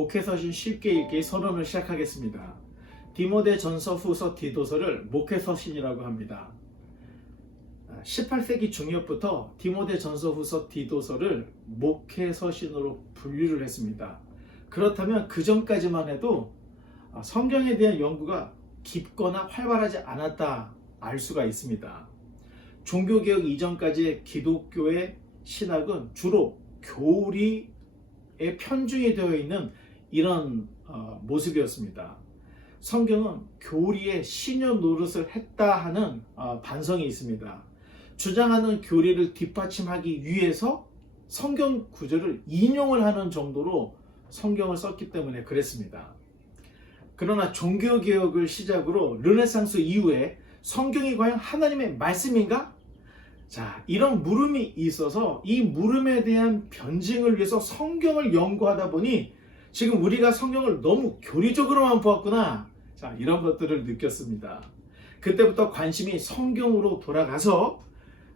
목회서신 쉽게 읽기 서론을 시작하겠습니다. 디모데 전서 후서 디도서를 목회서신이라고 합니다. 18세기 중엽부터 디모데 전서 후서 디도서를 목회서신으로 분류를 했습니다. 그렇다면 그 전까지만 해도 성경에 대한 연구가 깊거나 활발하지 않았다 알 수가 있습니다. 종교개혁 이전까지의 기독교의 신학은 주로 교리에 편중이 되어 있는 이런 모습이었습니다. 성경은 교리의 신여 노릇을 했다 하는 반성이 있습니다. 주장하는 교리를 뒷받침하기 위해서 성경 구절을 인용을 하는 정도로 성경을 썼기 때문에 그랬습니다. 그러나 종교개혁을 시작으로 르네상스 이후에 성경이 과연 하나님의 말씀인가? 자, 이런 물음이 있어서 이 물음에 대한 변증을 위해서 성경을 연구하다 보니 지금 우리가 성경을 너무 교리적으로만 보았구나. 자, 이런 것들을 느꼈습니다. 그때부터 관심이 성경으로 돌아가서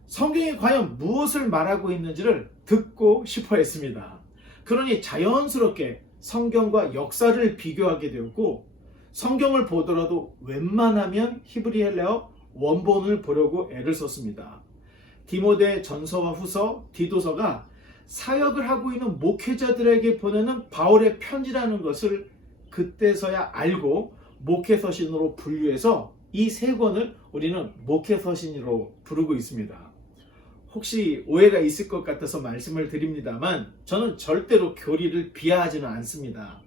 성경이 과연 무엇을 말하고 있는지를 듣고 싶어 했습니다. 그러니 자연스럽게 성경과 역사를 비교하게 되었고, 성경을 보더라도 웬만하면 히브리 헬라어 원본을 보려고 애를 썼습니다. 디모데 전서와 후서, 디도서가 사역을 하고 있는 목회자들에게 보내는 바울의 편지라는 것을 그때서야 알고 목회서신으로 분류해서 이 세 권을 우리는 목회서신으로 부르고 있습니다. 혹시 오해가 있을 것 같아서 말씀을 드립니다만 저는 절대로 교리를 비하하지는 않습니다.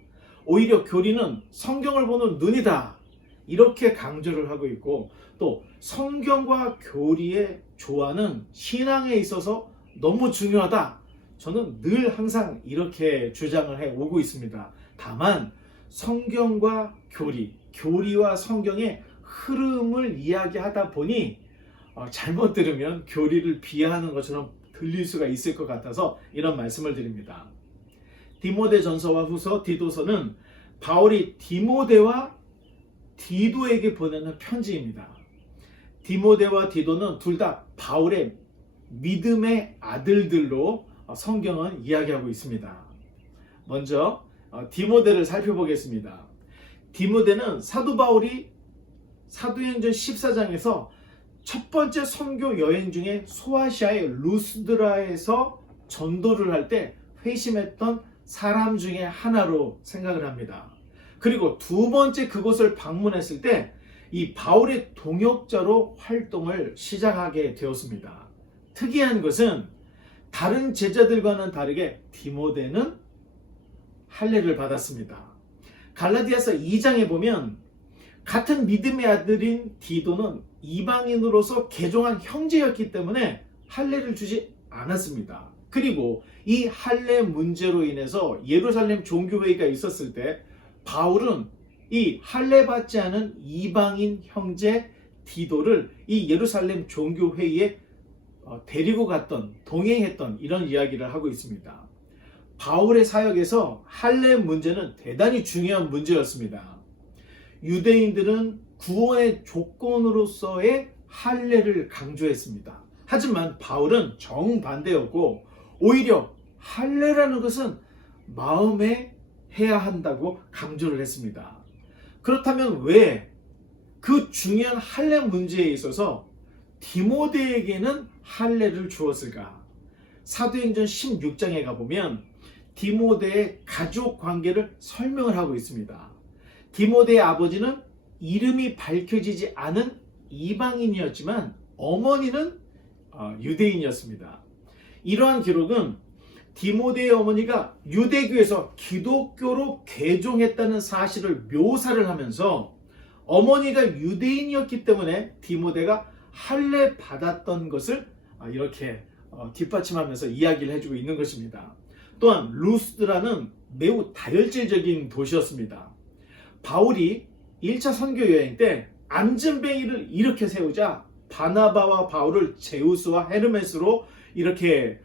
오히려 교리는 성경을 보는 눈이다, 이렇게 강조를 하고 있고, 또 성경과 교리의 조화는 신앙에 있어서 너무 중요하다, 저는 늘 항상 이렇게 주장을 해 오고 있습니다. 다만 성경과 교리와 성경의 흐름을 이야기하다 보니 잘못 들으면 교리를 비하하는 것처럼 들릴 수가 있을 것 같아서 이런 말씀을 드립니다. 디모데 전서와 후서, 디도서는 바울이 디모데와 디도에게 보내는 편지입니다. 디모데와 디도는 둘 다 바울의 믿음의 아들들로 성경은 이야기하고 있습니다. 먼저 디모데를 살펴보겠습니다. 디모데는 사도 바울이 사도행전 14장에서 첫 번째 선교 여행 중에 소아시아의 루스드라에서 전도를 할 때 회심했던 사람 중에 하나로 생각을 합니다. 그리고 두 번째 그곳을 방문했을 때 이 바울의 동역자로 활동을 시작하게 되었습니다. 특이한 것은 다른 제자들과는 다르게 디모데는 할례를 받았습니다. 갈라디아서 2장에 보면 같은 믿음의 아들인 디도는 이방인으로서 개종한 형제였기 때문에 할례를 주지 않았습니다. 그리고 이 할례 문제로 인해서 예루살렘 종교회의가 있었을 때 바울은 이 할례 받지 않은 이방인 형제 디도를 이 예루살렘 종교회의에 데리고 갔던, 동행했던 이런 이야기를 하고 있습니다. 바울의 사역에서 할례 문제는 대단히 중요한 문제였습니다. 유대인들은 구원의 조건으로서의 할례를 강조했습니다. 하지만 바울은 정반대였고, 오히려 할례라는 것은 마음에 해야 한다고 강조를 했습니다. 그렇다면 왜 그 중요한 할례 문제에 있어서 디모데에게는 할례를 주었을까? 사도행전 16장에 가보면 디모데의 가족 관계를 설명을 하고 있습니다. 디모데의 아버지는 이름이 밝혀지지 않은 이방인이었지만 어머니는 유대인이었습니다. 이러한 기록은 디모데의 어머니가 유대교에서 기독교로 개종했다는 사실을 묘사를 하면서 어머니가 유대인이었기 때문에 디모데가 할례 받았던 것을 이렇게 뒷받침하면서 이야기를 해주고 있는 것입니다. 또한 루스드라는 매우 다혈질적인 도시였습니다. 바울이 1차 선교 여행 때 안전뱅이를 일으켜 세우자 바나바와 바울을 제우스와 헤르메스로 이렇게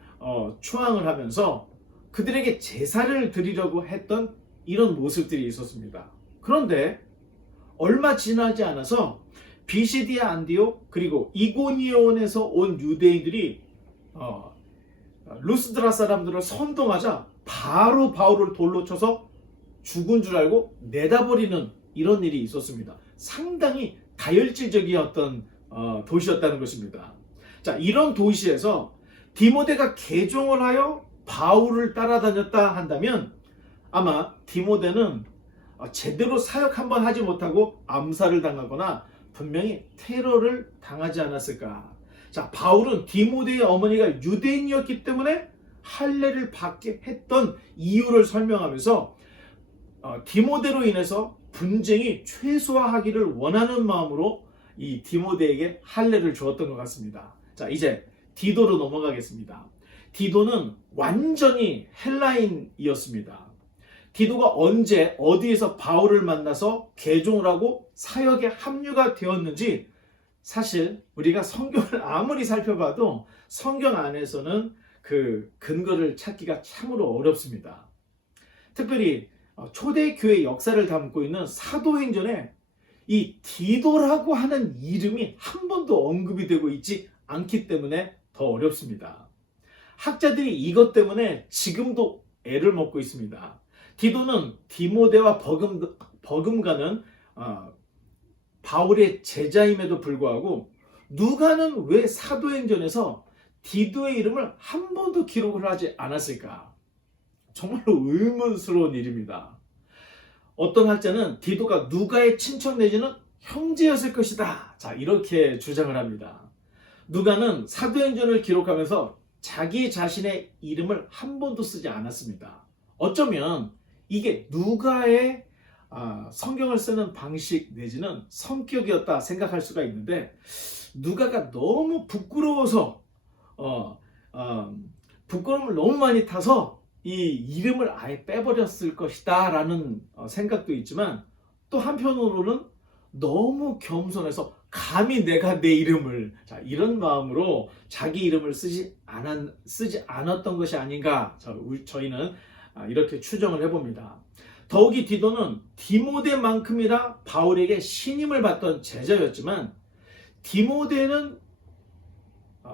추앙을 하면서 그들에게 제사를 드리려고 했던 이런 모습들이 있었습니다. 그런데 얼마 지나지 않아서 비시디아 안디옥 그리고 이고니온에서 온 유대인들이 루스드라 사람들을 선동하자 바로 바울을 돌로 쳐서 죽은 줄 알고 내다버리는 이런 일이 있었습니다. 상당히 다혈질적이었던 도시였다는 것입니다. 자, 이런 도시에서 디모데가 개종을 하여 바울을 따라다녔다 한다면 아마 디모데는 제대로 사역 한번 하지 못하고 암살을 당하거나 분명히 테러를 당하지 않았을까. 자, 바울은 디모데의 어머니가 유대인이었기 때문에 할례를 받게 했던 이유를 설명하면서 디모데로 인해서 분쟁이 최소화하기를 원하는 마음으로 이 디모데에게 할례를 주었던 것 같습니다. 자, 이제 디도로 넘어가겠습니다. 디도는 완전히 헬라인이었습니다. 디도가 언제 어디에서 바울을 만나서 개종을 하고 사역에 합류가 되었는지 사실 우리가 성경을 아무리 살펴봐도 성경 안에서는 그 근거를 찾기가 참으로 어렵습니다. 특별히 초대교회 역사를 담고 있는 사도행전에 이 디도라고 하는 이름이 한 번도 언급이 되고 있지 않기 때문에 더 어렵습니다. 학자들이 이것 때문에 지금도 애를 먹고 있습니다. 디도는 디모데와 버금가는 바울의 제자임에도 불구하고 누가는 왜 사도행전에서 디도의 이름을 한 번도 기록을 하지 않았을까? 정말로 의문스러운 일입니다. 어떤 학자는 디도가 누가의 친척 내지는 형제였을 것이다. 자, 이렇게 주장을 합니다. 누가는 사도행전을 기록하면서 자기 자신의 이름을 한 번도 쓰지 않았습니다. 어쩌면 이게 누가의 성경을 쓰는 방식 내지는 성격이었다 생각할 수가 있는데 누가가 너무 부끄러워서 부끄러움을 너무 많이 타서 이 이름을 아예 빼버렸을 것이다 라는 생각도 있지만 또 한편으로는 너무 겸손해서 감히 내가 내 이름을 이런 마음으로 자기 이름을 쓰지 않았던 것이 아닌가 저희는 이렇게 추정을 해봅니다. 더욱이 디도는 디모데만큼이나 바울에게 신임을 받던 제자였지만 디모데는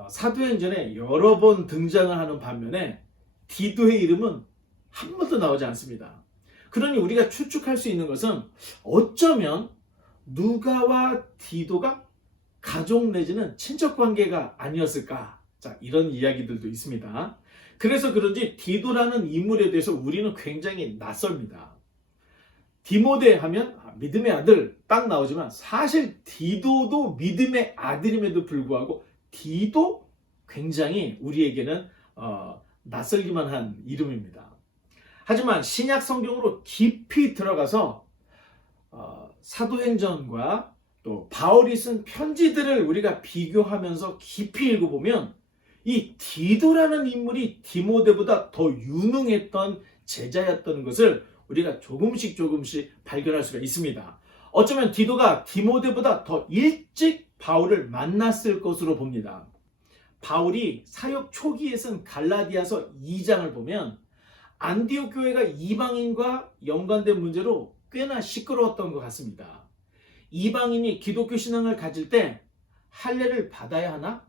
사도행전에 여러 번 등장을 하는 반면에 디도의 이름은 한 번도 나오지 않습니다. 그러니 우리가 추측할 수 있는 것은 어쩌면 누가와 디도가 가족 내지는 친척 관계가 아니었을까? 자, 이런 이야기들도 있습니다. 그래서 그런지 디도라는 인물에 대해서 우리는 굉장히 낯섭니다. 디모데 하면 믿음의 아들 딱 나오지만 사실 디도도 믿음의 아들임에도 불구하고 디도 굉장히 우리에게는 낯설기만 한 이름입니다. 하지만 신약 성경으로 깊이 들어가서 사도행전과 또 바울이 쓴 편지들을 우리가 비교하면서 깊이 읽어보면 이 디도라는 인물이 디모데보다 더 유능했던 제자였던 것을 우리가 조금씩 발견할 수가 있습니다. 어쩌면 디도가 디모데보다 더 일찍 바울을 만났을 것으로 봅니다. 바울이 사역 초기에 쓴 갈라디아서 2장을 보면 안디옥 교회가 이방인과 연관된 문제로 꽤나 시끄러웠던 것 같습니다. 이방인이 기독교 신앙을 가질 때 할례를 받아야 하나?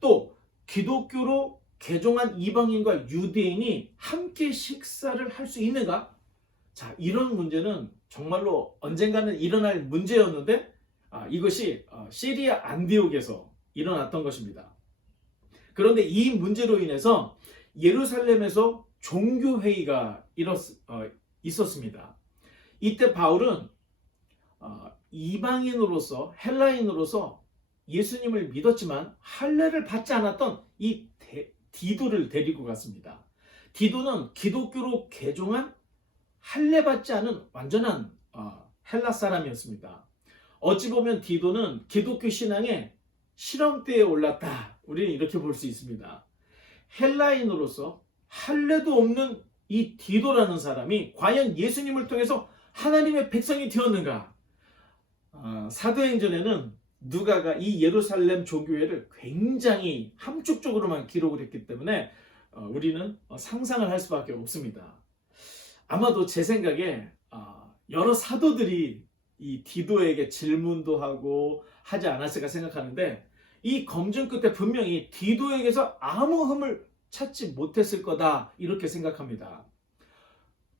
또 기독교로 개종한 이방인과 유대인이 함께 식사를 할 수 있는가? 자, 이런 문제는 정말로 언젠가는 일어날 문제였는데 이것이 시리아 안디옥에서 일어났던 것입니다. 그런데 이 문제로 인해서 예루살렘에서 종교회의가 있었습니다. 이때 바울은 이방인으로서 헬라인으로서 예수님을 믿었지만 할례를 받지 않았던 이 디도를 데리고 갔습니다. 디도는 기독교로 개종한 할례 받지 않은 완전한 헬라 사람이었습니다. 어찌 보면 디도는 기독교 신앙의 실험대에 올랐다. 우리는 이렇게 볼 수 있습니다. 헬라인으로서 할례도 없는 이 디도라는 사람이 과연 예수님을 통해서 하나님의 백성이 되었는가? 사도행전에는 누가가 이 예루살렘 조교회를 굉장히 함축적으로만 기록을 했기 때문에 우리는 상상을 할 수밖에 없습니다. 아마도 제 생각에 여러 사도들이 이 디도에게 질문도 하고 하지 않았을까 생각하는데 이 검증 끝에 분명히 디도에게서 아무 흠을 찾지 못했을 거다 이렇게 생각합니다.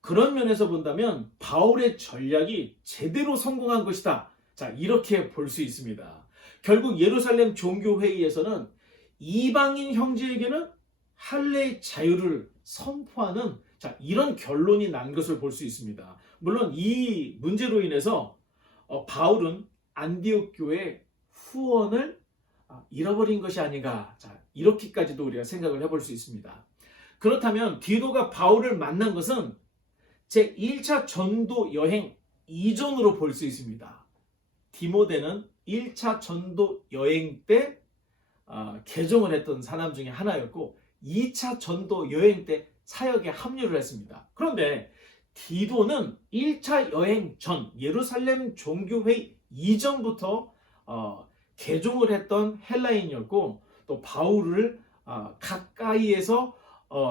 그런 면에서 본다면 바울의 전략이 제대로 성공한 것이다. 자, 이렇게 볼 수 있습니다. 결국 예루살렘 종교회의에서는 이방인 형제에게는 할례의 자유를 선포하는 자, 이런 결론이 난 것을 볼 수 있습니다. 물론 이 문제로 인해서 바울은 안디옥 교회의 후원을 잃어버린 것이 아닌가. 자, 이렇게까지도 우리가 생각을 해볼 수 있습니다. 그렇다면 디도가 바울을 만난 것은 제1차 전도 여행 이전으로 볼 수 있습니다. 디모데는 1차 전도 여행 때 개종을 했던 사람 중에 하나였고 2차 전도 여행 때 사역에 합류를 했습니다. 그런데 디도는 1차 여행 전 예루살렘 종교회의 이전부터 개종을 했던 헬라인이었고 또 바울을 가까이에서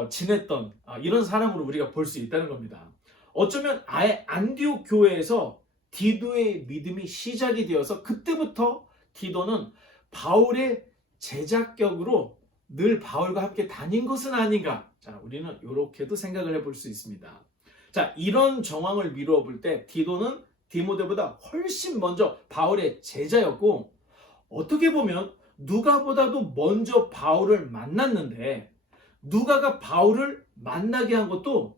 지냈던 이런 사람으로 우리가 볼 수 있다는 겁니다. 어쩌면 아예 안디옥 교회에서 디도의 믿음이 시작이 되어서 그때부터 디도는 바울의 제자격으로 늘 바울과 함께 다닌 것은 아닌가. 자, 우리는 이렇게도 생각을 해볼 수 있습니다. 자, 이런 정황을 미루어 볼 때 디도는 디모데보다 훨씬 먼저 바울의 제자였고 어떻게 보면 누가보다도 먼저 바울을 만났는데 누가가 바울을 만나게 한 것도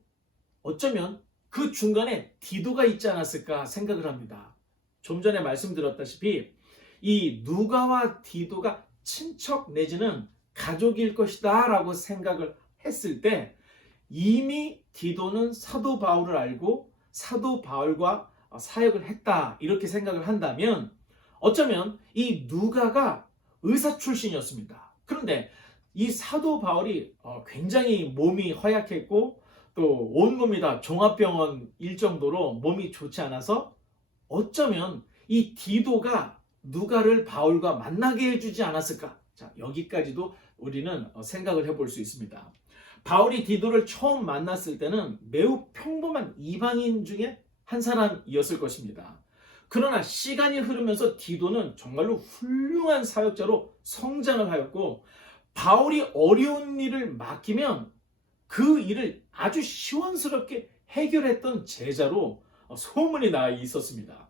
어쩌면 그 중간에 디도가 있지 않았을까 생각을 합니다. 좀 전에 말씀드렸다시피 이 누가와 디도가 친척 내지는 가족일 것이다 라고 생각을 했을 때 이미 디도는 사도 바울을 알고 사도 바울과 사역을 했다 이렇게 생각을 한다면 어쩌면 이 누가가 의사 출신이었습니다. 그런데 이 사도 바울이 굉장히 몸이 허약했고 또 온몸이 다 종합병원일 정도로 몸이 좋지 않아서 어쩌면 이 디도가 누가를 바울과 만나게 해주지 않았을까. 자, 여기까지도 우리는 생각을 해볼 수 있습니다. 바울이 디도를 처음 만났을 때는 매우 평범한 이방인 중에 한 사람이었을 것입니다. 그러나 시간이 흐르면서 디도는 정말로 훌륭한 사역자로 성장을 하였고 바울이 어려운 일을 맡기면 그 일을 아주 시원스럽게 해결했던 제자로 소문이 나 있었습니다.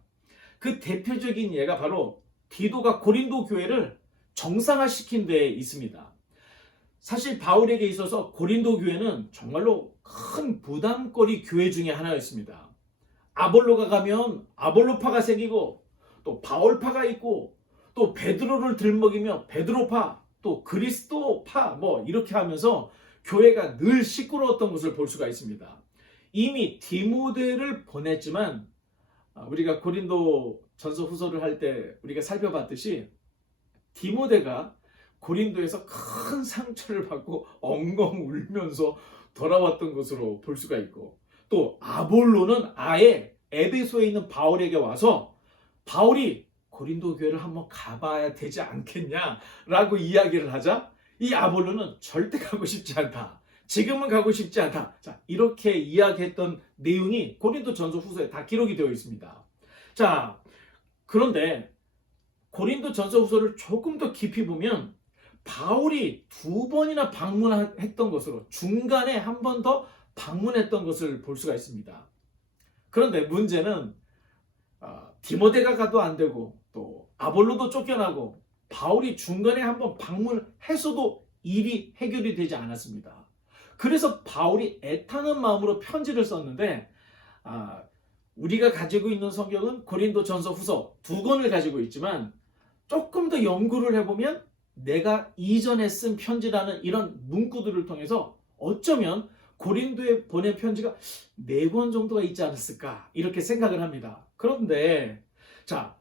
그 대표적인 예가 바로 디도가 고린도 교회를 정상화시킨 데에 있습니다. 사실 바울에게 있어서 고린도 교회는 정말로 큰 부담거리 교회 중에 하나였습니다. 아볼로가 가면 아볼로파가 생기고 또 바울파가 있고 또 베드로를 들먹이며 베드로파 또 그리스도파 뭐 이렇게 하면서 교회가 늘 시끄러웠던 것을 볼 수가 있습니다. 이미 디모데를 보냈지만 우리가 고린도 전서 후서를 할 때 우리가 살펴봤듯이 디모데가 고린도에서 큰 상처를 받고 엉엉 울면서 돌아왔던 것으로 볼 수가 있고 또 아볼로는 아예 에베소에 있는 바울에게 와서 바울이 고린도 교회를 한번 가봐야 되지 않겠냐라고 이야기를 하자 이 아볼로는 절대 가고 싶지 않다. 지금은 가고 싶지 않다. 자, 이렇게 이야기했던 내용이 고린도 전서 후서에 다 기록이 되어 있습니다. 자, 그런데 고린도 전서 후서를 조금 더 깊이 보면 바울이 2번이나 방문했던 것으로 중간에 한 번 더 방문했던 것을 볼 수가 있습니다. 그런데 문제는 디모데가 가도 안 되고 또 아볼로도 쫓겨나고 바울이 중간에 한번 방문했어도 일이 해결이 되지 않았습니다. 그래서 바울이 애타는 마음으로 편지를 썼는데 우리가 가지고 있는 성경은 고린도 전서 후서 2권을 가지고 있지만 조금 더 연구를 해보면 내가 이전에 쓴 편지라는 이런 문구들을 통해서 어쩌면 고린도에 보낸 편지가 4권 정도가 있지 않았을까 이렇게 생각을 합니다. 그런데 자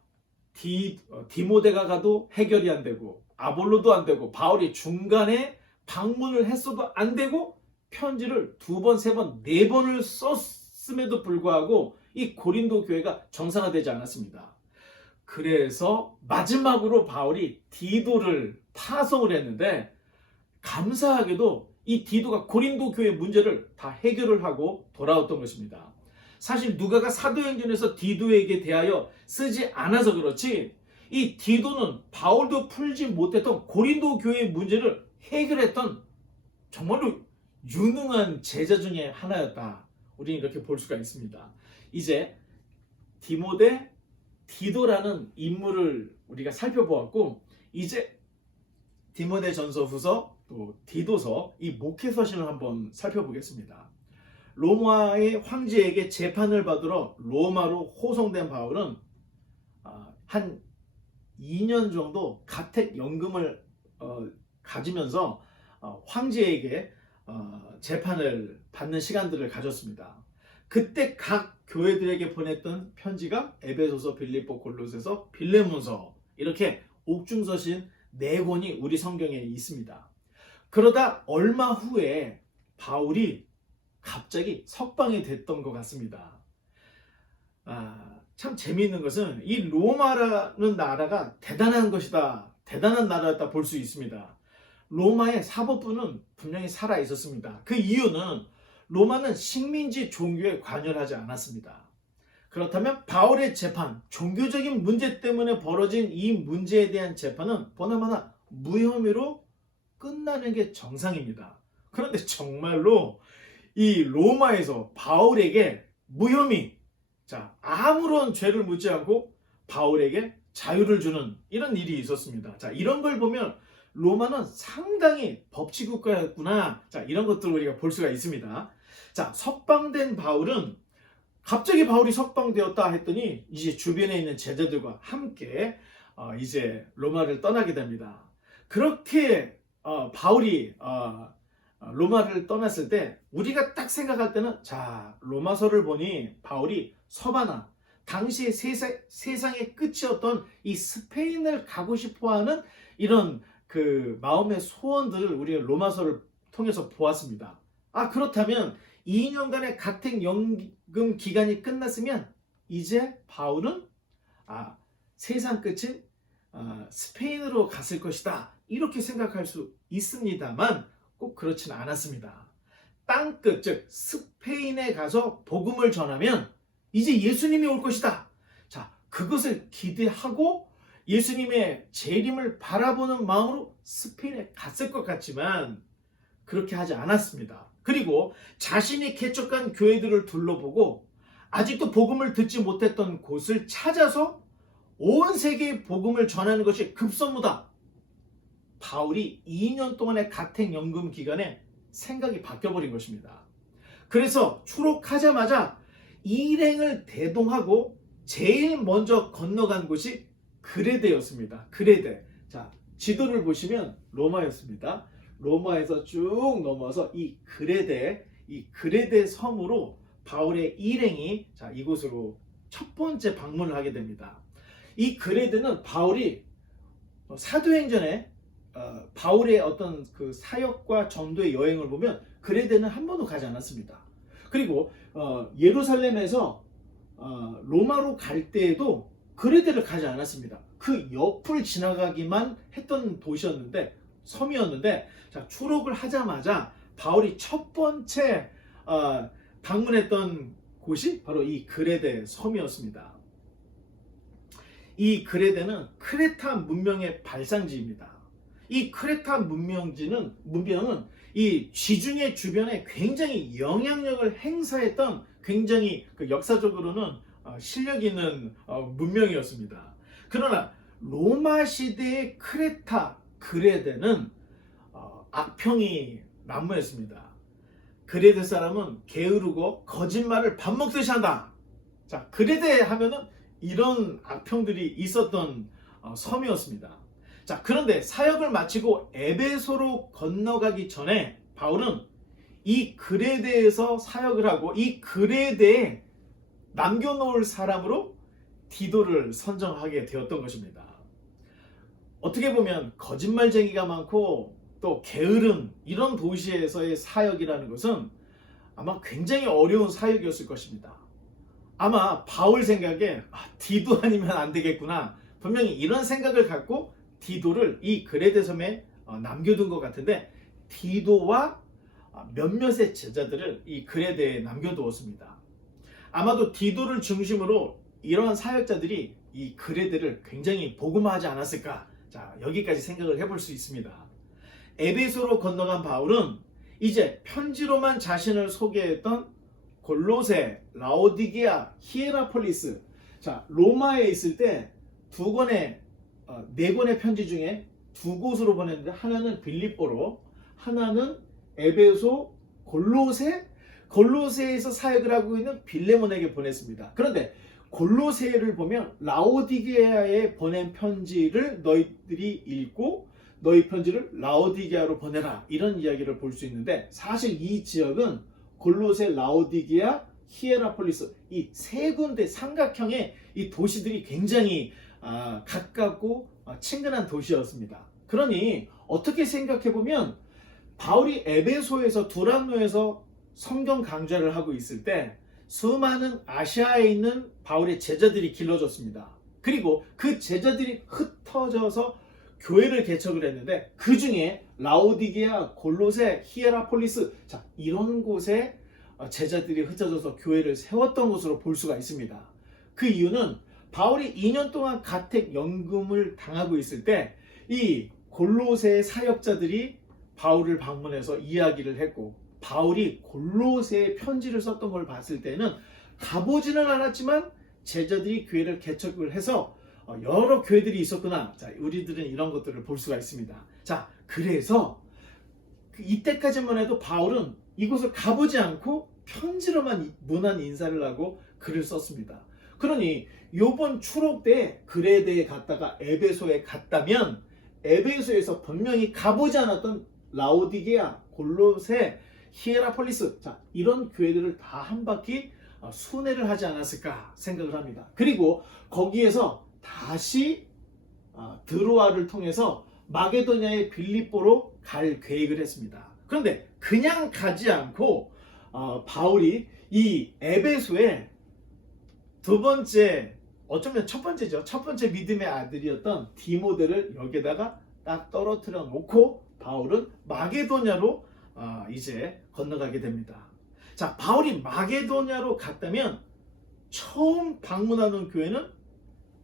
디모데가 가도 해결이 안 되고 아볼로도 안 되고 바울이 중간에 방문을 했어도 안 되고 편지를 2번, 3번, 4번을 썼음에도 불구하고 이 고린도 교회가 정상화되지 않았습니다. 그래서 마지막으로 바울이 디도를 파송을 했는데 감사하게도 이 디도가 고린도 교회 문제를 다 해결을 하고 돌아왔던 것입니다. 사실 누가가 사도행전에서 디도에게 대하여 쓰지 않아서 그렇지 이 디도는 바울도 풀지 못했던 고린도 교회의 문제를 해결했던 정말로 유능한 제자 중에 하나였다. 우리는 이렇게 볼 수가 있습니다. 이제 디모데, 디도라는 인물을 우리가 살펴보았고, 이제 디모데 전서, 후서, 또 디도서, 이 목회서신을 한번 살펴보겠습니다. 로마의 황제에게 재판을 받으러 로마로 호송된 바울은 한 2년 정도 가택연금을 가지면서 황제에게 재판을 받는 시간들을 가졌습니다. 그때 각 교회들에게 보냈던 편지가 에베소서, 빌립보, 골로새서, 빌레몬서, 이렇게 옥중서신 4권이 우리 성경에 있습니다. 그러다 얼마 후에 바울이 갑자기 석방이 됐던 것 같습니다. 참 재미있는 것은 이 로마라는 나라가 대단한 것이다, 대단한 나라였다 볼 수 있습니다. 로마의 사법부는 분명히 살아 있었습니다. 그 이유는 로마는 식민지 종교에 관여를 하지 않았습니다. 그렇다면 바울의 재판, 종교적인 문제 때문에 벌어진 이 문제에 대한 재판은 보나마나 무혐의로 끝나는 게 정상입니다. 그런데 정말로 이 로마에서 바울에게 무혐의, 아무런 죄를 묻지 않고 바울에게 자유를 주는 이런 일이 있었습니다. 이런 걸 보면 로마는 상당히 법치국가였구나. 이런 것들을 우리가 볼 수가 있습니다. 석방된 바울은 갑자기 바울이 석방되었다 했더니 이제 주변에 있는 제자들과 함께 이제 로마를 떠나게 됩니다. 그렇게 바울이 로마를 떠났을 때 우리가 딱 생각할 때는 로마서를 보니 바울이 서바나 당시의 세상의 끝이었던 이 스페인을 가고 싶어하는 이런 그 마음의 소원들을 우리가 로마서를 통해서 보았습니다. 그렇다면 2년간의 가택연금 기간이 끝났으면 이제 바울은 세상 끝인 스페인으로 갔을 것이다, 이렇게 생각할 수 있습니다만 꼭 그렇지는 않았습니다. 땅끝, 즉 스페인에 가서 복음을 전하면 이제 예수님이 올 것이다. 그것을 기대하고 예수님의 재림을 바라보는 마음으로 스페인에 갔을 것 같지만 그렇게 하지 않았습니다. 그리고 자신이 개척한 교회들을 둘러보고 아직도 복음을 듣지 못했던 곳을 찾아서 온 세계에 복음을 전하는 것이 급선무다. 바울이 2년 동안의 가택연금 기간에 생각이 바뀌어버린 것입니다. 그래서 추록하자마자 일행을 대동하고 제일 먼저 건너간 곳이 그레데였습니다. 그레데. 지도를 보시면 로마였습니다. 로마에서 쭉 넘어서 이 그레데 섬으로 바울의 일행이 이곳으로 첫 번째 방문을 하게 됩니다. 이 그레데는 바울이 사도행전에 바울의 어떤 그 사역과 전도의 여행을 보면 그레데는 한 번도 가지 않았습니다. 그리고 예루살렘에서 로마로 갈 때에도 그레데를 가지 않았습니다. 그 옆을 지나가기만 했던 도시였는데, 섬이었는데, 추록을 하자마자 바울이 첫 번째 방문했던 곳이 바로 이 그레데 섬이었습니다. 이 그레데는 크레타 문명의 발상지입니다. 이 크레타 문명은 이 지중해 주변에 굉장히 영향력을 행사했던 굉장히 역사적으로는 실력 있는 문명이었습니다. 그러나 로마 시대의 크레타, 그레데는 악평이 난무했습니다. 그레데 사람은 게으르고 거짓말을 밥 먹듯이 한다. 그레데 하면은 이런 악평들이 있었던 섬이었습니다. 그런데 사역을 마치고 에베소로 건너가기 전에 바울은 이 그레데에서 사역을 하고 이 그레데에 남겨놓을 사람으로 디도를 선정하게 되었던 것입니다. 어떻게 보면 거짓말쟁이가 많고 또 게으른 이런 도시에서의 사역이라는 것은 아마 굉장히 어려운 사역이었을 것입니다. 아마 바울 생각에 디도 아니면 안 되겠구나, 분명히 이런 생각을 갖고 디도를 이 그레데 섬에 남겨둔 것 같은데, 디도와 몇몇의 제자들을 이 그레데에 남겨두었습니다. 아마도 디도를 중심으로 이러한 사역자들이 이 그레데를 굉장히 복음화하지 않았을까, 여기까지 생각을 해볼 수 있습니다. 에베소로 건너간 바울은 이제 편지로만 자신을 소개했던 골로새, 라오디게아, 히에라폴리스. 자, 로마에 있을 때 네 권의 편지 중에 두 곳으로 보냈는데 하나는 빌립보로, 하나는 에베소, 골로새에서 사역을 하고 있는 빌레몬에게 보냈습니다. 그런데 골로새를 보면 라오디게아에 보낸 편지를 너희들이 읽고 너희 편지를 라오디게아로 보내라, 이런 이야기를 볼 수 있는데, 사실 이 지역은 골로새, 라오디게아, 히에라폴리스 이 세 군데 삼각형의 이 도시들이 굉장히 가깝고 친근한 도시였습니다. 그러니 어떻게 생각해 보면 바울이 에베소에서 두란노에서 성경 강좌를 하고 있을 때 수많은 아시아에 있는 바울의 제자들이 길러졌습니다. 그리고 그 제자들이 흩어져서 교회를 개척을 했는데, 그 중에 라오디게아, 골로새, 히에라폴리스, 자, 이런 곳에 제자들이 흩어져서 교회를 세웠던 것으로 볼 수가 있습니다. 그 이유는 바울이 2년 동안 가택연금을 당하고 있을 때 이 골로새 사역자들이 바울을 방문해서 이야기를 했고, 바울이 골로새에 편지를 썼던 걸 봤을 때는 가보지는 않았지만 제자들이 교회를 개척을 해서 여러 교회들이 있었구나. 자, 우리들은 이런 것들을 볼 수가 있습니다. 자, 그래서 이때까지만 해도 바울은 이곳을 가보지 않고 편지로만 문안 인사를 하고 글을 썼습니다. 그러니 요번 추록 때 그레데에 갔다가 에베소에 갔다면 에베소에서 분명히 가보지 않았던 라오디게아, 골로새, 히에라폴리스, 자, 이런 교회들을 다 한 바퀴 순회를 하지 않았을까 생각을 합니다. 그리고 거기에서 다시 드로아를 통해서 마게도냐의 빌립보로 갈 계획을 했습니다. 그런데 그냥 가지 않고 바울이 이 에베소에 두 번째, 어쩌면 첫 번째죠. 첫 번째 믿음의 아들이었던 디모데를 여기다가 딱 떨어뜨려 놓고 바울은 마게도냐로 이제 건너가게 됩니다. 자, 바울이 마게도냐로 갔다면 처음 방문하는 교회는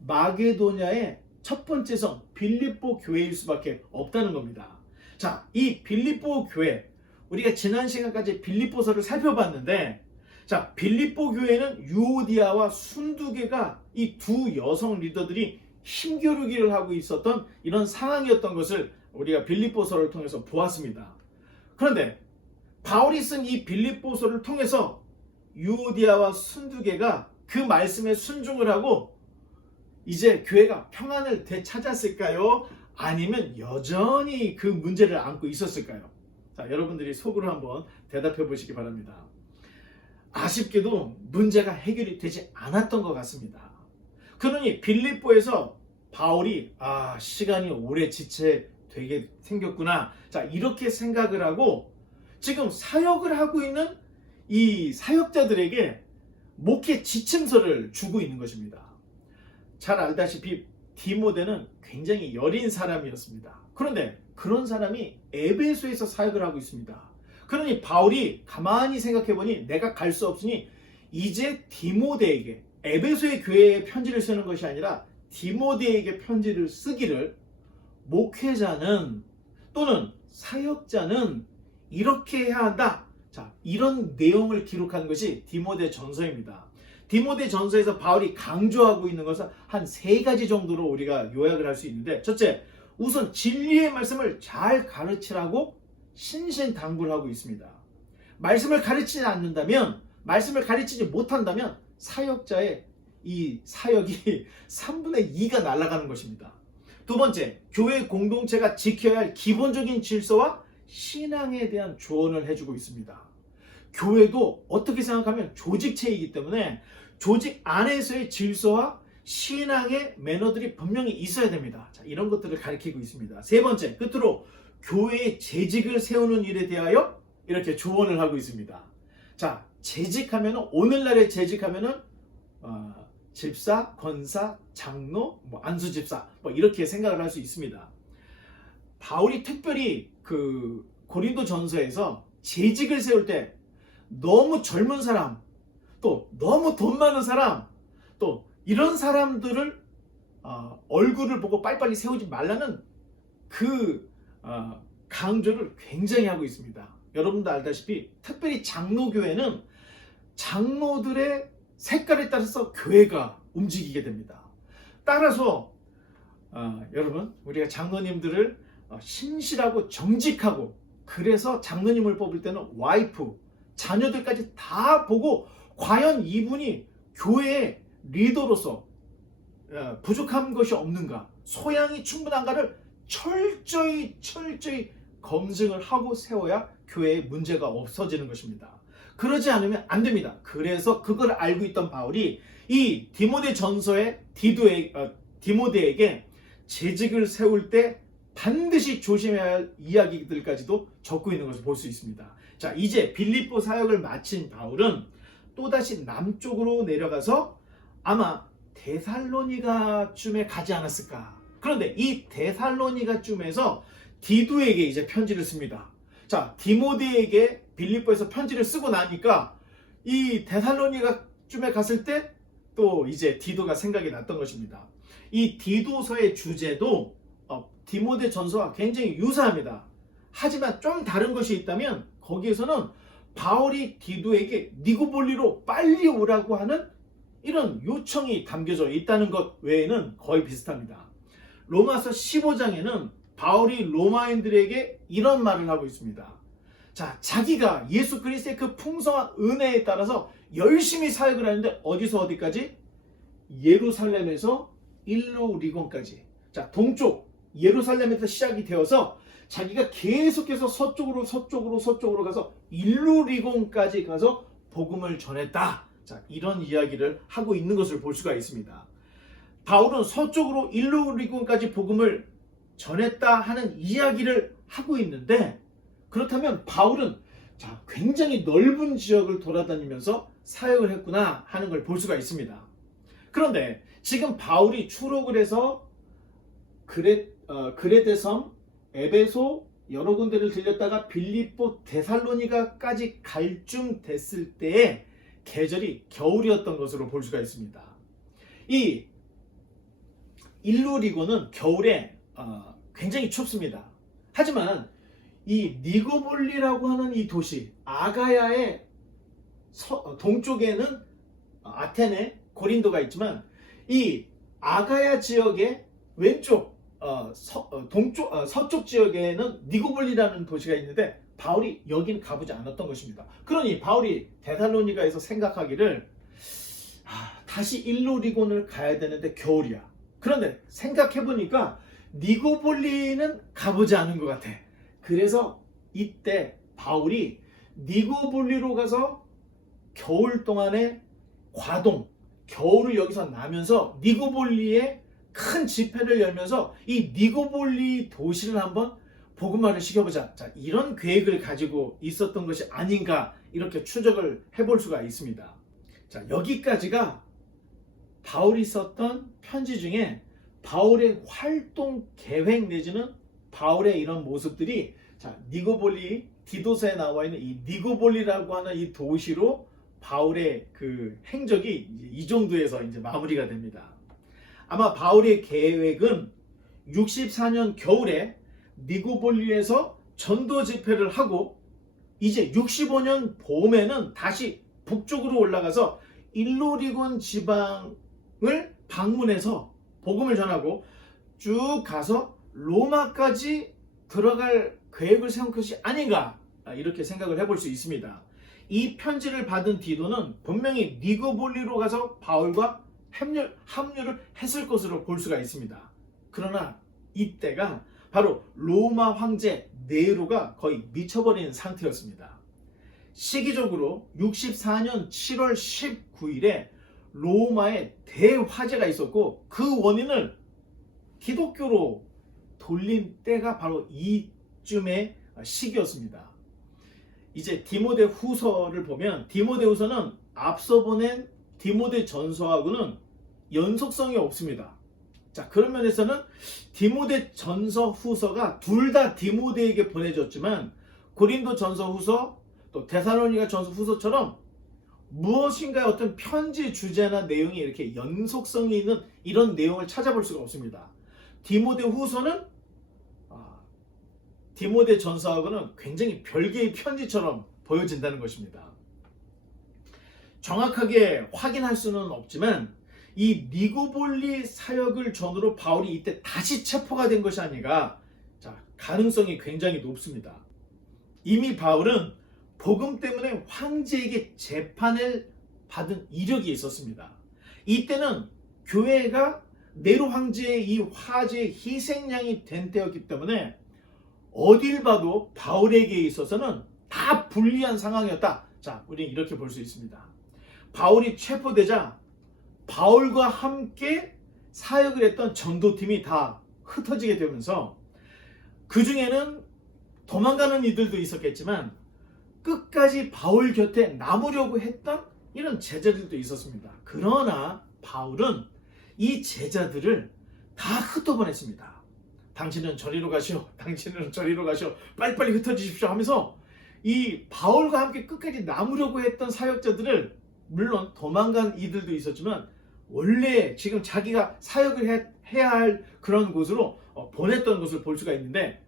마게도냐의 첫 번째 성 빌립보 교회일 수밖에 없다는 겁니다. 자, 이 빌립보 교회, 우리가 지난 시간까지 빌립보서를 살펴봤는데, 자, 빌립보 교회는 유오디아와 순두계가 이 두 여성 리더들이 힘겨루기를 하고 있었던 이런 상황이었던 것을 우리가 빌립보서를 통해서 보았습니다. 그런데 바울이 쓴 이 빌립보서를 통해서 유오디아와 순두계가 그 말씀에 순종을 하고 이제 교회가 평안을 되찾았을까요? 아니면 여전히 그 문제를 안고 있었을까요? 자, 여러분들이 속으로 한번 대답해 보시기 바랍니다. 아쉽게도 문제가 해결이 되지 않았던 것 같습니다. 그러니 빌립보에서 바울이 시간이 오래 지체되게 생겼구나, 자, 이렇게 생각을 하고 지금 사역을 하고 있는 이 사역자들에게 목회 지침서를 주고 있는 것입니다. 잘 알다시피 디모데는 굉장히 여린 사람이었습니다. 그런데 그런 사람이 에베소에서 사역을 하고 있습니다. 그러니 바울이 가만히 생각해보니 내가 갈 수 없으니 이제 디모데에게, 에베소의 교회에 편지를 쓰는 것이 아니라 디모데에게 편지를 쓰기를 목회자는 또는 사역자는 이렇게 해야 한다. 자, 이런 내용을 기록한 것이 디모데 전서입니다. 디모데 전서에서 바울이 강조하고 있는 것은 한 3가지 정도로 우리가 요약을 할 수 있는데, 첫째, 우선 진리의 말씀을 잘 가르치라고 신신당부를 하고 있습니다. 말씀을 가르치지 않는다면, 말씀을 가르치지 못한다면 사역자의 이 사역이 3분의 2가 날아가는 것입니다. 두 번째, 교회 공동체가 지켜야 할 기본적인 질서와 신앙에 대한 조언을 해주고 있습니다. 교회도 어떻게 생각하면 조직체이기 때문에 조직 안에서의 질서와 신앙의 매너들이 분명히 있어야 됩니다. 자, 이런 것들을 가르치고 있습니다. 세 번째, 끝으로 교회의 재직을 세우는 일에 대하여 이렇게 조언을 하고 있습니다. 자, 재직하면, 오늘날의 재직하면은 집사, 권사, 장로, 안수집사, 이렇게 생각을 할 수 있습니다. 바울이 특별히 그 고린도 전서에서 재직을 세울 때 너무 젊은 사람, 또 너무 돈 많은 사람, 또 이런 사람들을 얼굴을 보고 빨리빨리 세우지 말라는 그 강조를 굉장히 하고 있습니다. 여러분도 알다시피 특별히 장로교회는 장로들의 색깔에 따라서 교회가 움직이게 됩니다. 따라서 여러분, 우리가 장로님들을 신실하고 정직하고, 그래서 장로님을 뽑을 때는 와이프, 자녀들까지 다 보고 과연 이분이 교회의 리더로서 부족한 것이 없는가, 소양이 충분한가를 철저히 검증을 하고 세워야 교회에 문제가 없어지는 것입니다. 그러지 않으면 안 됩니다. 그래서 그걸 알고 있던 바울이 이 디모데 전서의 디모데에게 재직을 세울 때 반드시 조심해야 할 이야기들까지도 적고 있는 것을 볼 수 있습니다. 자, 이제 빌립보 사역을 마친 바울은 또다시 남쪽으로 내려가서 아마 데살로니가쯤에 가지 않았을까. 그런데 이 데살로니가쯤에서 디도에게 이제 편지를 씁니다. 자, 디모데에게 빌립보에서 편지를 쓰고 나니까 이 데살로니가쯤에 갔을 때 또 이제 디도가 생각이 났던 것입니다. 이 디도서의 주제도 디모데 전서와 굉장히 유사합니다. 하지만 좀 다른 것이 있다면 거기에서는 바울이 디도에게 니고볼리로 빨리 오라고 하는 이런 요청이 담겨져 있다는 것 외에는 거의 비슷합니다. 로마서 15장에는 바울이 로마인들에게 이런 말을 하고 있습니다. 자, 자기가 예수 그리스도의 그 풍성한 은혜에 따라서 열심히 사역을 하는데 어디서 어디까지? 예루살렘에서 일루리곤까지. 자, 동쪽 예루살렘에서 시작이 되어서 자기가 계속해서 서쪽으로 가서 일루리곤까지 가서 복음을 전했다. 자, 이런 이야기를 하고 있는 것을 볼 수가 있습니다. 바울은 서쪽으로 일루리곤까지 복음을 전했다 하는 이야기를 하고 있는데, 그렇다면 바울은 굉장히 넓은 지역을 돌아다니면서 사역을 했구나 하는 걸 볼 수가 있습니다. 그런데 지금 바울이 추록을 해서 그레데섬, 에베소 여러 군데를 들렸다가 빌립보, 데살로니가까지 갈 쯤 됐을 때에 계절이 겨울이었던 것으로 볼 수가 있습니다. 이 일루리곤은 겨울에 굉장히 춥습니다. 하지만 이 니고볼리라고 하는 이 도시, 아가야의 동쪽에는 아테네, 고린도가 있지만 이 아가야 지역의 왼쪽 서쪽 지역에는 니고볼리라는 도시가 있는데 바울이 여긴 가보지 않았던 것입니다. 그러니 바울이 데살로니가에서 생각하기를 다시 일루리곤을 가야 되는데 겨울이야. 그런데 생각해보니까 니고볼리는 가보지 않은 것 같아. 그래서 이때 바울이 니고볼리로 가서 겨울 동안에 겨울을 여기서 나면서 니고볼리에 큰 집회를 열면서 이 니고볼리 도시를 한번 복음화를 시켜보자. 자, 이런 계획을 가지고 있었던 것이 아닌가, 이렇게 추적을 해볼 수가 있습니다. 자, 여기까지가 바울이 썼던 편지 중에 바울의 활동 계획 내지는 바울의 이런 모습들이 니고볼리, 디도서에 나와 있는 이 니고볼리라고 하는 이 도시로 바울의 그 행적이 이 정도에서 이제 마무리가 됩니다. 아마 바울의 계획은 64년 겨울에 니고볼리에서 전도 집회를 하고 이제 65년 봄에는 다시 북쪽으로 올라가서 일루리곤 지방을 방문해서 복음을 전하고 쭉 가서 로마까지 들어갈 계획을 세운 것이 아닌가, 이렇게 생각을 해볼 수 있습니다. 이 편지를 받은 디도는 분명히 니고볼리로 가서 바울과 합류를 했을 것으로 볼 수가 있습니다. 그러나 이때가 바로 로마 황제 네로가 거의 미쳐버리는 상태였습니다. 시기적으로 64년 7월 19일에 로마에 대화재가 있었고 그 원인을 기독교로 돌린 때가 바로 이쯤의 시기였습니다. 이제 디모데 후서를 보면 디모데 후서는 앞서 보낸 디모데 전서하고는 연속성이 없습니다. 자, 그런 면에서는 디모데 전서 후서가 둘 다 디모데에게 보내졌지만 고린도 전서 후서 또 데살로니가 전서 후서처럼 무엇인가의 어떤 편지 주제나 내용이 이렇게 연속성이 있는 이런 내용을 찾아볼 수가 없습니다. 디모데 후서는 디모데 전서하고는 굉장히 별개의 편지처럼 보여진다는 것입니다. 정확하게 확인할 수는 없지만 이 니고볼리 사역을 전후로 바울이 이때 다시 체포가 된 것이 아니라 가능성이 굉장히 높습니다. 이미 바울은 복음 때문에 황제에게 재판을 받은 이력이 있었습니다. 이때는 교회가 네로 황제의 이 화제의 희생양이 된 때였기 때문에 어딜 봐도 바울에게 있어서는 다 불리한 상황이었다. 자, 우리는 이렇게 볼 수 있습니다. 바울이 체포되자 바울과 함께 사역을 했던 전도팀이 다 흩어지게 되면서 그 중에는 도망가는 이들도 있었겠지만 끝까지 바울 곁에 남으려고 했던 이런 제자들도 있었습니다. 그러나 바울은 이 제자들을 다 흩어보냈습니다. 당신은 저리로 가시오, 당신은 저리로 가시오, 빨리빨리 흩어지십시오 하면서 이 바울과 함께 끝까지 남으려고 했던 사역자들을, 물론 도망간 이들도 있었지만 원래 지금 자기가 사역을 해야 할 그런 곳으로 보냈던 것을 볼 수가 있는데,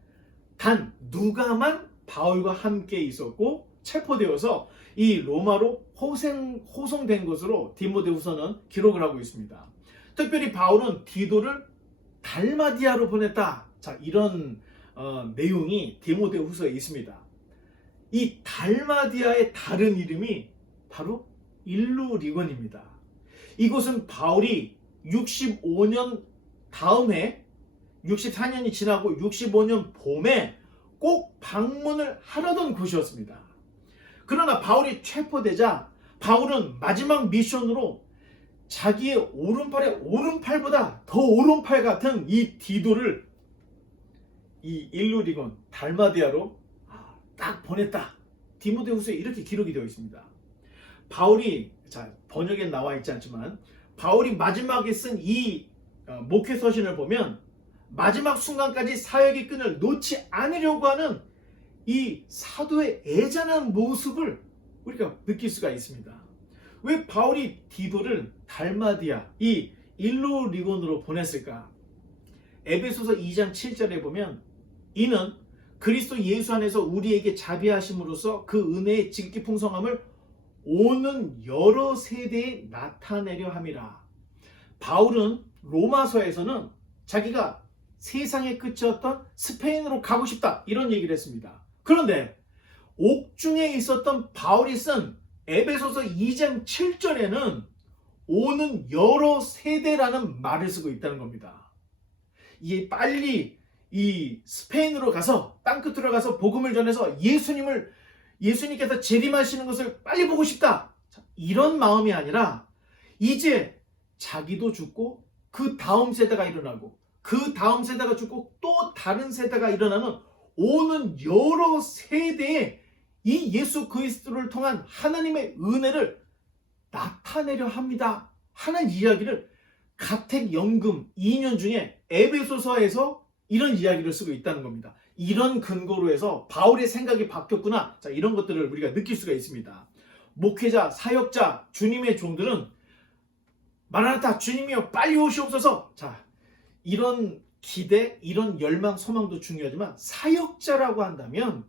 단 누가만 바울과 함께 있었고 체포되어서 이 로마로 호송된 것으로 디모데후서는 기록을 하고 있습니다. 특별히 바울은 디도를 달마디아로 보냈다. 자, 이런 내용이 디모데후서에 있습니다. 이 달마디아의 다른 이름이 바로 일루리곤입니다. 이곳은 바울이 65년 다음에 64년이 지나고 65년 봄에 꼭 방문을 하려던 곳이었습니다. 그러나 바울이 체포되자 바울은 마지막 미션으로 자기의 오른팔의 오른팔보다 더 오른팔 같은 이 디도를 이 일루리곤 달마디아로 딱 보냈다. 디모데후서에 이렇게 기록이 되어 있습니다. 바울이, 번역에 나와 있지 않지만 바울이 마지막에 쓴 이 목회 서신을 보면 마지막 순간까지 사역의 끈을 놓지 않으려고 하는 이 사도의 애잔한 모습을 우리가 느낄 수가 있습니다. 왜 바울이 디도를 달마디아, 이 일루리곤으로 보냈을까? 에베소서 2장 7절에 보면 이는 그리스도 예수 안에서 우리에게 자비하심으로써 그 은혜의 직기풍성함을 오는 여러 세대에 나타내려 함이라. 바울은 로마서에서는 자기가 세상의 끝이었던 스페인으로 가고 싶다, 이런 얘기를 했습니다. 그런데 옥중에 있었던 바울이 쓴 에베소서 2장 7절에는 오는 여러 세대라는 말을 쓰고 있다는 겁니다. 이게 빨리 이 스페인으로 가서, 땅끝으로 가서 복음을 전해서 예수님께서 재림하시는 것을 빨리 보고 싶다, 이런 마음이 아니라 이제 자기도 죽고 그 다음 세대가 일어나고 그 다음 세대가 죽고 또 다른 세대가 일어나는 오는 여러 세대에 이 예수 그리스도를 통한 하나님의 은혜를 나타내려 합니다 하는 이야기를 가택연금 2년 중에 에베소서에서 이런 이야기를 쓰고 있다는 겁니다. 이런 근거로 해서 바울의 생각이 바뀌었구나, 이런 것들을 우리가 느낄 수가 있습니다. 목회자, 사역자, 주님의 종들은 마라나타, 주님이여 빨리 오시옵소서, 이런 기대, 이런 열망, 소망도 중요하지만 사역자라고 한다면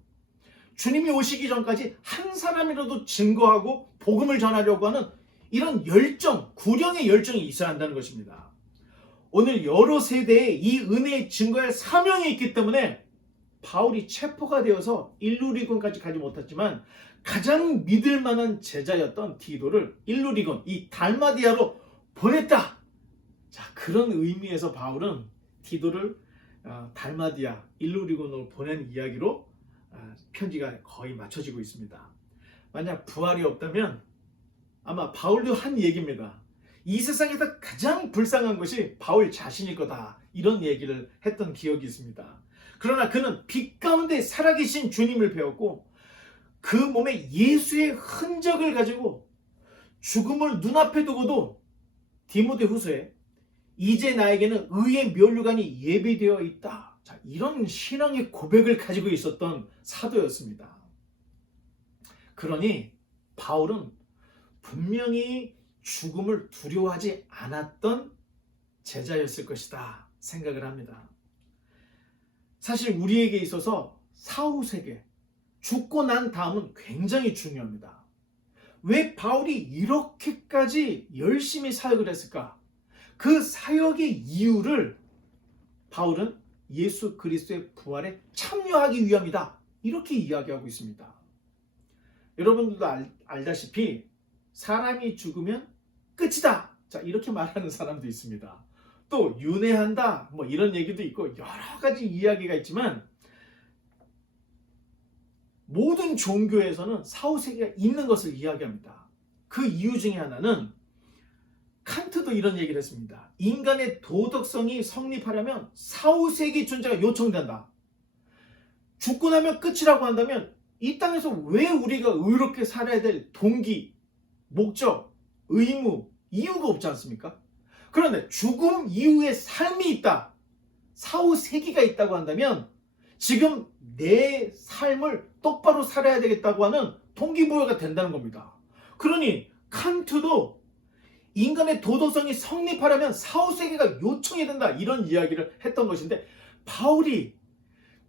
주님이 오시기 전까지 한 사람이라도 증거하고 복음을 전하려고 하는 이런 열정, 구령의 열정이 있어야 한다는 것입니다. 오늘 여러 세대에 이 은혜의 증거할 사명이 있기 때문에 바울이 체포가 되어서 일루리곤까지 가지 못했지만 가장 믿을 만한 제자였던 디도를 일루리곤, 이 달마디아로 보냈다. 그런 의미에서 바울은 디도를 달마디아, 일루리곤으로 보낸 이야기로 편지가 거의 맞춰지고 있습니다. 만약 부활이 없다면 아마 바울도 한 얘기입니다. 이 세상에서 가장 불쌍한 것이 바울 자신일 거다, 이런 얘기를 했던 기억이 있습니다. 그러나 그는 빛 가운데 살아계신 주님을 배웠고 그 몸에 예수의 흔적을 가지고 죽음을 눈앞에 두고도 디모데후서에 이제 나에게는 의의 면류관이 예비되어 있다, 이런 신앙의 고백을 가지고 있었던 사도였습니다. 그러니 바울은 분명히 죽음을 두려워하지 않았던 제자였을 것이다 생각을 합니다. 사실 우리에게 있어서 사후세계, 죽고 난 다음은 굉장히 중요합니다. 왜 바울이 이렇게까지 열심히 사역을 했을까? 그 사역의 이유를 바울은 예수 그리스도의 부활에 참여하기 위함이다. 이렇게 이야기하고 있습니다. 여러분들도 알다시피 사람이 죽으면 끝이다. 자, 이렇게 말하는 사람도 있습니다. 또 윤회한다. 뭐 이런 얘기도 있고 여러 가지 이야기가 있지만 모든 종교에서는 사후세계가 있는 것을 이야기합니다. 그 이유 중에 하나는 칸트도 이런 얘기를 했습니다. 인간의 도덕성이 성립하려면 사후세계 존재가 요청된다. 죽고 나면 끝이라고 한다면 이 땅에서 왜 우리가 의롭게 살아야 될 동기, 목적, 의무, 이유가 없지 않습니까? 그런데 죽음 이후에 삶이 있다. 사후세계가 있다고 한다면 지금 내 삶을 똑바로 살아야 되겠다고 하는 동기부여가 된다는 겁니다. 그러니 칸트도 인간의 도덕성이 성립하려면 사후세계가 요청해야 된다. 이런 이야기를 했던 것인데 바울이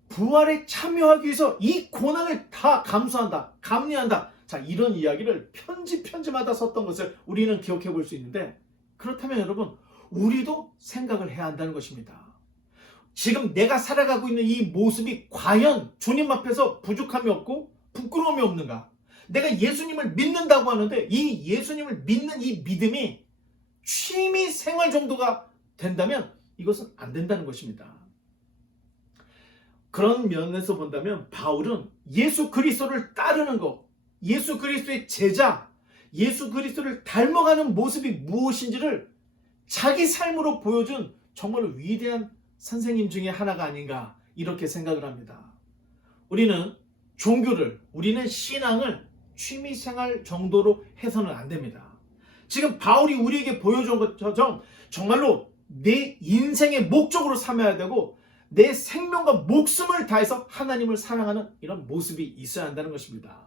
부활에 참여하기 위해서 이 고난을 다 감수한다. 감내한다. 자, 이런 이야기를 편지마다 썼던 것을 우리는 기억해 볼 수 있는데 그렇다면 여러분 우리도 생각을 해야 한다는 것입니다. 지금 내가 살아가고 있는 이 모습이 과연 주님 앞에서 부족함이 없고 부끄러움이 없는가? 내가 예수님을 믿는다고 하는데 이 예수님을 믿는 이 믿음이 취미 생활 정도가 된다면 이것은 안 된다는 것입니다. 그런 면에서 본다면 바울은 예수 그리스도를 따르는 것, 예수 그리스도의 제자, 예수 그리스도를 닮아가는 모습이 무엇인지를 자기 삶으로 보여준 정말 위대한 선생님 중에 하나가 아닌가 이렇게 생각을 합니다. 우리는 종교를, 우리는 신앙을 취미생활 정도로 해서는 안 됩니다. 지금 바울이 우리에게 보여준 것처럼 정말로 내 인생의 목적으로 삼아야 되고 내 생명과 목숨을 다해서 하나님을 사랑하는 이런 모습이 있어야 한다는 것입니다.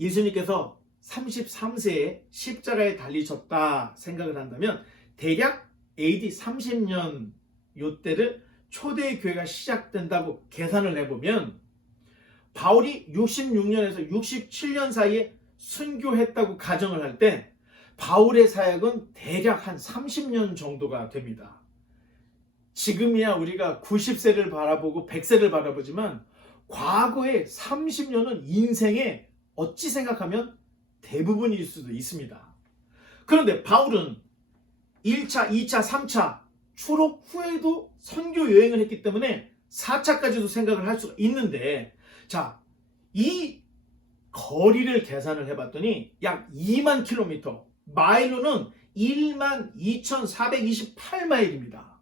예수님께서 33세에 십자가에 달리셨다 생각을 한다면 대략 AD 30년 요때를 초대교회가 시작된다고 계산을 해보면 바울이 66년에서 67년 사이에 순교했다고 가정을 할 때 바울의 사역은 대략 한 30년 정도가 됩니다. 지금이야 우리가 90세를 바라보고 100세를 바라보지만 과거의 30년은 인생의 어찌 생각하면 대부분일 수도 있습니다. 그런데 바울은 1차, 2차, 3차 추록 후에도 선교 여행을 했기 때문에 4차까지도 생각을 할 수가 있는데 자, 이 거리를 계산을 해봤더니 약 2만 킬로미터, 마일로는 1만 2,428마일입니다.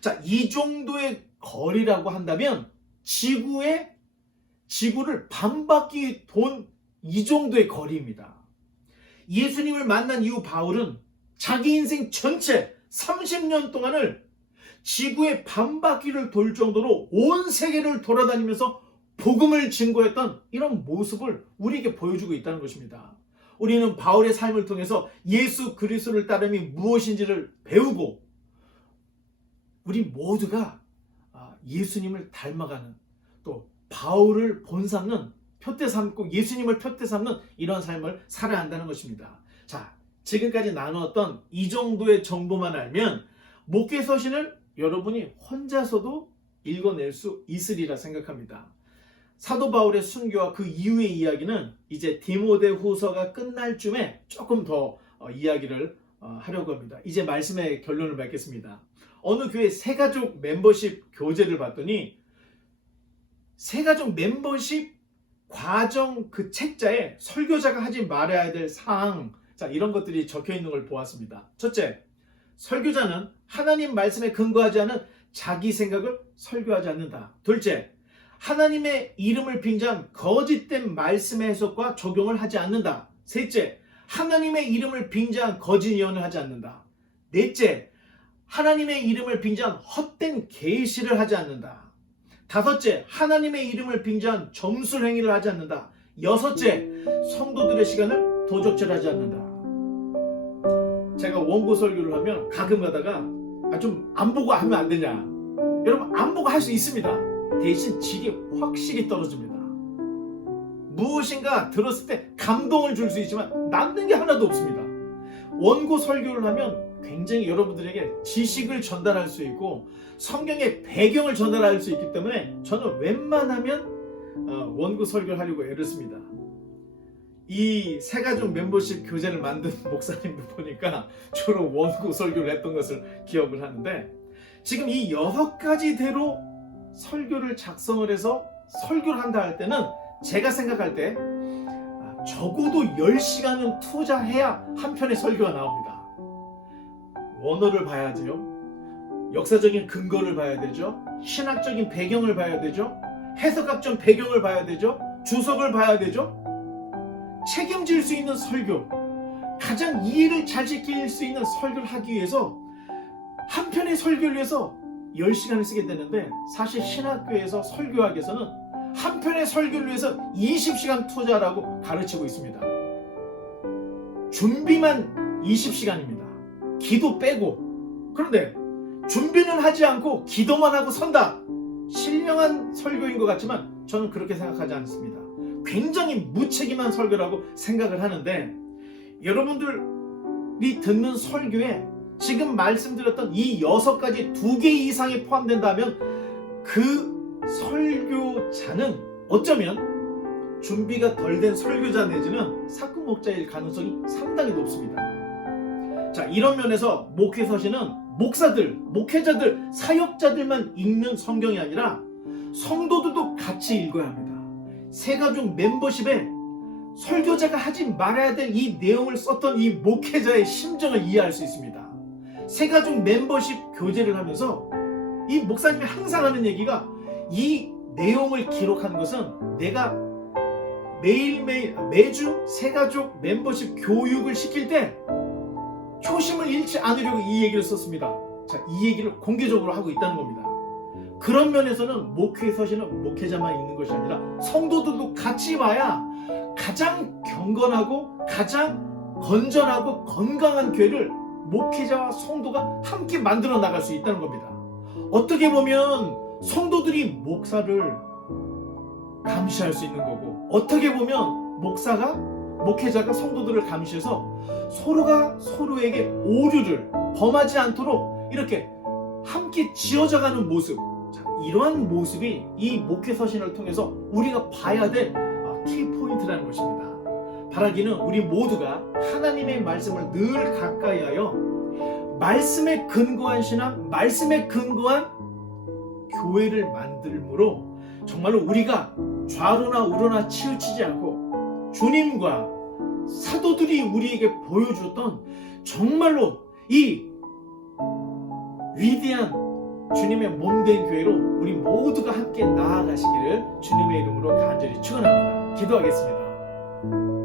자, 이 정도의 거리라고 한다면 지구를 반바퀴 돈 이 정도의 거리입니다. 예수님을 만난 이후 바울은 자기 인생 전체 30년 동안을 지구의 반바퀴를 돌 정도로 온 세계를 돌아다니면서 복음을 증거했던 이런 모습을 우리에게 보여주고 있다는 것입니다. 우리는 바울의 삶을 통해서 예수 그리스도를 따름이 무엇인지를 배우고 우리 모두가 예수님을 닮아가는 또 바울을 본삼는 표대 삼고 예수님을 표대 삼는 이런 삶을 살아야 한다는 것입니다. 자, 지금까지 나누었던 이 정도의 정보만 알면 목회 서신을 여러분이 혼자서도 읽어낼 수 있으리라 생각합니다. 사도 바울의 순교와 그 이후의 이야기는 이제 디모데후서가 끝날 쯤에 조금 더 이야기를 하려고 합니다. 이제 말씀의 결론을 맺겠습니다. 어느 교회 새가족 멤버십 교재를 봤더니 새가족 멤버십 과정 그 책자에 설교자가 하지 말아야 될 사항, 자, 이런 것들이 적혀 있는 걸 보았습니다. 첫째, 설교자는 하나님 말씀에 근거하지 않은 자기 생각을 설교하지 않는다. 둘째, 하나님의 이름을 빙자한 거짓된 말씀의 해석과 적용을 하지 않는다. 셋째, 하나님의 이름을 빙자한 거짓 예언을 하지 않는다. 넷째, 하나님의 이름을 빙자한 헛된 계시를 하지 않는다. 다섯째, 하나님의 이름을 빙자한 점술 행위를 하지 않는다. 여섯째, 성도들의 시간을 도적질하지 않는다. 제가 원고 설교를 하면 가끔 가다가 좀 안 보고 하면 안 되냐. 여러분, 안 보고 할 수 있습니다. 대신 질이 확실히 떨어집니다. 무엇인가 들었을 때 감동을 줄 수 있지만 남는 게 하나도 없습니다. 원고 설교를 하면 굉장히 여러분들에게 지식을 전달할 수 있고 성경의 배경을 전달할 수 있기 때문에 저는 웬만하면 원고 설교를 하려고 애를 씁니다. 이 새가족 멤버십 교재를 만든 목사님도 보니까 주로 원고 설교를 했던 것을 기억을 하는데, 지금 이 6가지대로 설교를 작성을 해서 설교를 한다 할 때는 제가 생각할 때 적어도 10시간은 투자해야 한 편의 설교가 나옵니다. 원어를 봐야 돼요. 역사적인 근거를 봐야 되죠. 신학적인 배경을 봐야 되죠. 해석학적 배경을 봐야 되죠. 주석을 봐야 되죠. 책임질 수 있는 설교, 가장 이해를 잘 시킬 수 있는 설교를 하기 위해서 한 편의 설교를 위해서 10시간을 쓰게 되는데, 사실 신학교에서 설교학에서는 한 편의 설교를 위해서 20시간 투자라고 가르치고 있습니다. 준비만 20시간입니다. 기도 빼고. 그런데 준비는 하지 않고 기도만 하고 선다. 신령한 설교인 것 같지만 저는 그렇게 생각하지 않습니다. 굉장히 무책임한 설교라고 생각을 하는데, 여러분들이 듣는 설교에 지금 말씀드렸던 이 6가지 2개 이상이 포함된다면 그 설교자는 어쩌면 준비가 덜 된 설교자 내지는 사금 목자일 가능성이 상당히 높습니다. 자, 이런 면에서 목회서신은 목사들, 목회자들, 사역자들만 읽는 성경이 아니라 성도들도 같이 읽어야 합니다. 새가족 멤버십에 설교자가 하지 말아야 될 이 내용을 썼던 이 목회자의 심정을 이해할 수 있습니다. 새가족 멤버십 교제를 하면서 이 목사님이 항상 하는 얘기가, 이 내용을 기록하는 것은 내가 매주 새가족 멤버십 교육을 시킬 때 초심을 잃지 않으려고 이 얘기를 썼습니다. 자, 이 얘기를 공개적으로 하고 있다는 겁니다. 그런 면에서는 목회서신은 목회자만 읽는 것이 아니라 성도들도 같이 봐야 가장 경건하고 가장 건전하고 건강한 교회를 목회자와 성도가 함께 만들어 나갈 수 있다는 겁니다. 어떻게 보면 성도들이 목사를 감시할 수 있는 거고, 어떻게 보면 목회자가 성도들을 감시해서 서로가 서로에게 오류를 범하지 않도록 이렇게 함께 지어져가는 모습, 이러한 모습이 이 목회서신을 통해서 우리가 봐야 될 키포인트라는 것입니다. 바라기는 우리 모두가 하나님의 말씀을 늘 가까이 하여 말씀에 근거한 신앙, 말씀에 근거한 교회를 만들므로 정말로 우리가 좌로나 우로나 치우치지 않고 주님과 사도들이 우리에게 보여주었던 정말로 이 위대한 주님의 몸된 교회로 우리 모두가 함께 나아가시기를 주님의 이름으로 간절히 축원합니다. 기도하겠습니다.